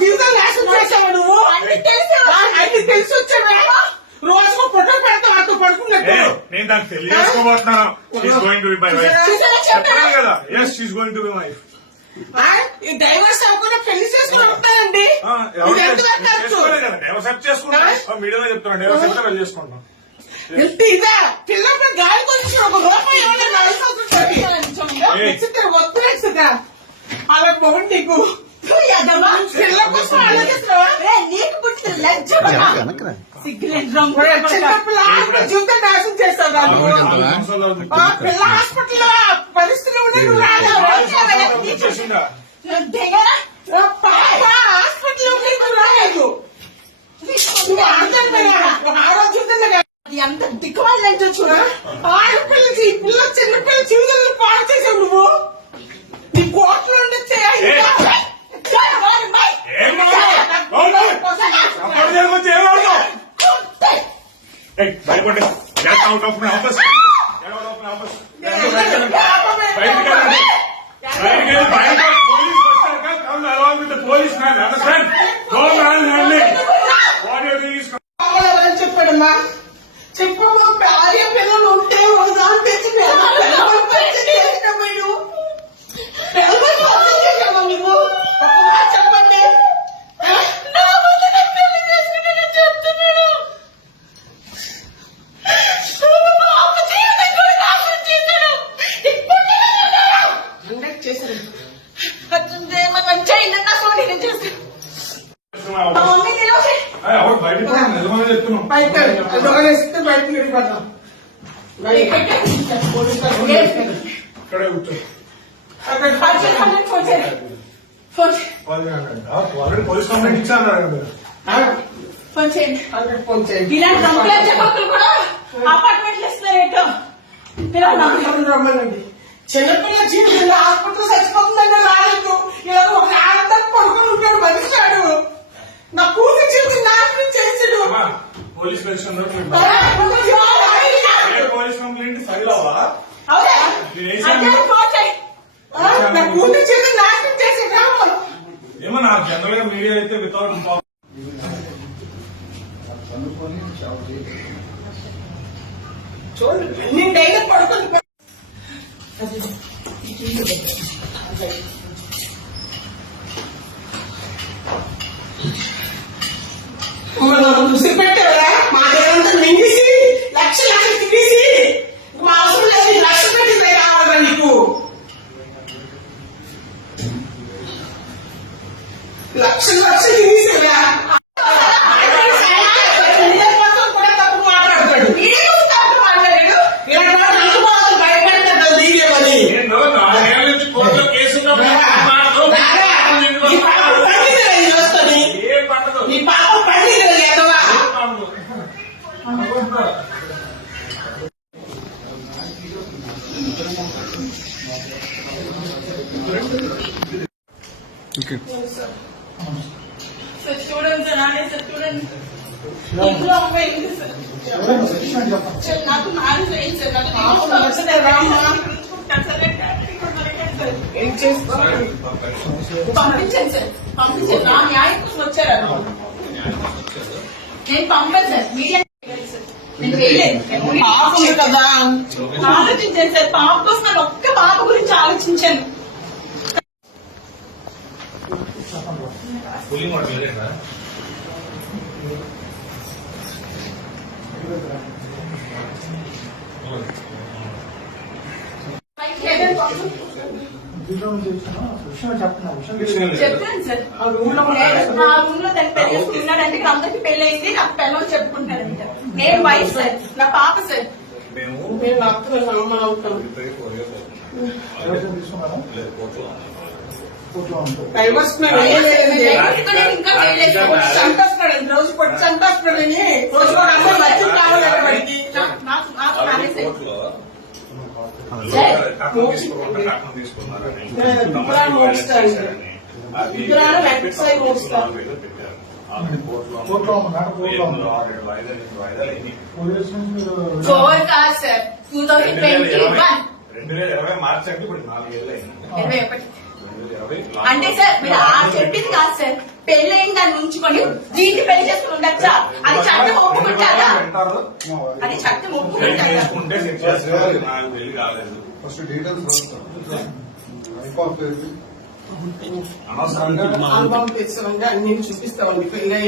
జీవితం నాశనం చేసావా నువ్వు? అన్ని తెలిసి వచ్చావా? రోజుకు ఫోటో పెడతా నాతో పడుకున్నట్టు. నేను దానికి తెలియజేసుకోబోతున్నాను. చెప్పాను కదా, yes she is going to be my wife. Divorce అవ్వకుండా పెళ్లి చేసుకుని ఉంటాయండి. డైవర్స్ చేసుకుంటా మీడియాలో చెప్తున్నా. డైవర్స్ అయితే పెళ్లి చేసుకుంటాం. ఇదా పిల్లప్పుడు గాలి కొంచెం ఒక రూపాయి ఇవ్వండి. వద్దులేదా అలా పోండి. నీకు పిల్ల కోసం ఆలోచిస్తున్నావా? నీకు పుట్టిన లజ్జ జీవితం నాశనం చేస్తావు. పిల్ల హాస్పిటల్ పరిస్థితి ఉండే నువ్వు రాలేవు. హాస్పిటల్ నువ్వు రాలేదు. ఆరోగ్యం ఎంత దిక్కుమాలి చూడ. ఆడపిల్లకి పిల్ల చిన్నపిల్ల జీవితాలను పాడు చేసావు నువ్వు. నీ కోట్లు ఉండొచ్చే. భయపడి అవుట్ ఆఫ్ మై ఆఫీస్. చెప్పాడమ్మా చెప్పు. భార్య పిల్లలు ఉంటే ఒకదాని తెచ్చి నువ్వు ఒక చెప్పండి. పోలీస్ కంప్లైంట్ ఇచ్చాను. ఇలాంటి కంప్లైంట్ చెప్పలు కూడా అపార్ట్మెంట్లు ఇస్తున్నారు. రమ్మనండి. చిన్నపిల్ల జీవితంలో హాస్పిటల్ చచ్చిపోతుందంటే రాలేదు. ఇలా ఒక ఆనందాన్ని పడుకుని ఉంటాడు మనిషాడు. నా కూతురు జీవితం నాశనం చేసాడు. Police station police complaint file అవ్వా? నా కూతురు జీవితం నాశనం చేసాడు. ఏమో నా జనరల్ గా మీడియా అయితే వితౌట్ చూడండి నేను డైలీ పడుకుని చూసి పెట్టారా? మా దగ్గర నిండిసి లక్షలు తినేసి మా అవసరం లేదు. లక్ష పెట్టి కావాలా నీకు? లక్షలు తినేసేవా? కూడా తప్పు మాట్లాడతాడు. భయపడతాడు దీనిమని. నీ పాప పండిది ఎదవా. చూడండి సార్, నానే సార్ చూడండి. ఇంట్లో అమ్మాయింది సార్. నాకు మ్యారేజ్ అయింది సార్. పంపించండి సార్, పంపించండి. నా న్యాయం కోసం వచ్చారు. నేను పంపాను సార్. మీడియా నేను వేయలేదు కదా. ఆలోచించాను సార్. పాప కోసం నేను ఒక్క పాప గురించి ఆలోచించాను. చెప్పాను సార్. ఆ రూమ్ లో దాన్ని పెళ్ళిస్తున్నాడంటే ఇక్కడ అందరికి పెళ్లి అయింది. నాకు పెళ్ళని చెప్పుకుంటాడంట. నేను వైఫ్ సార్, నా పాప సార్. మేము అమ్మ అవుతాం. డైవర్స్ ఇంకా చంపేస్తున్నాడు. రోజు పట్టి చంపేస్తున్నాడని రోజు కూడా అందరూ వచ్చి కావాలంటే వాడికి. నాకు మ్యారేజ్ అయింది. సార్ 2020 మార్చి అంటే ఇప్పుడు 4 ఏళ్ళు అయింది. అంటే సార్ మీరు ఆ చెప్పింది కాదు సార్. పెళ్లి ఉంచుకొని దీన్ని పెళ్లి చేసుకుని ఉండొచ్చా? అది చట్టం ఒప్పుకుంటారా? వింటారు అది చట్టం పెళ్లి ఒప్పుకుంటారా? చేసుకుంటే సెట్ చేస్తారు నాకు పెళ్లి కాలేదు ఫస్ట్ డీటెయిల్స్ అయిపోతుంది. అనవసరంగా ఆల్బమ్ తెచ్చామంటే అన్ని చూపిస్తామండి పెళ్ళి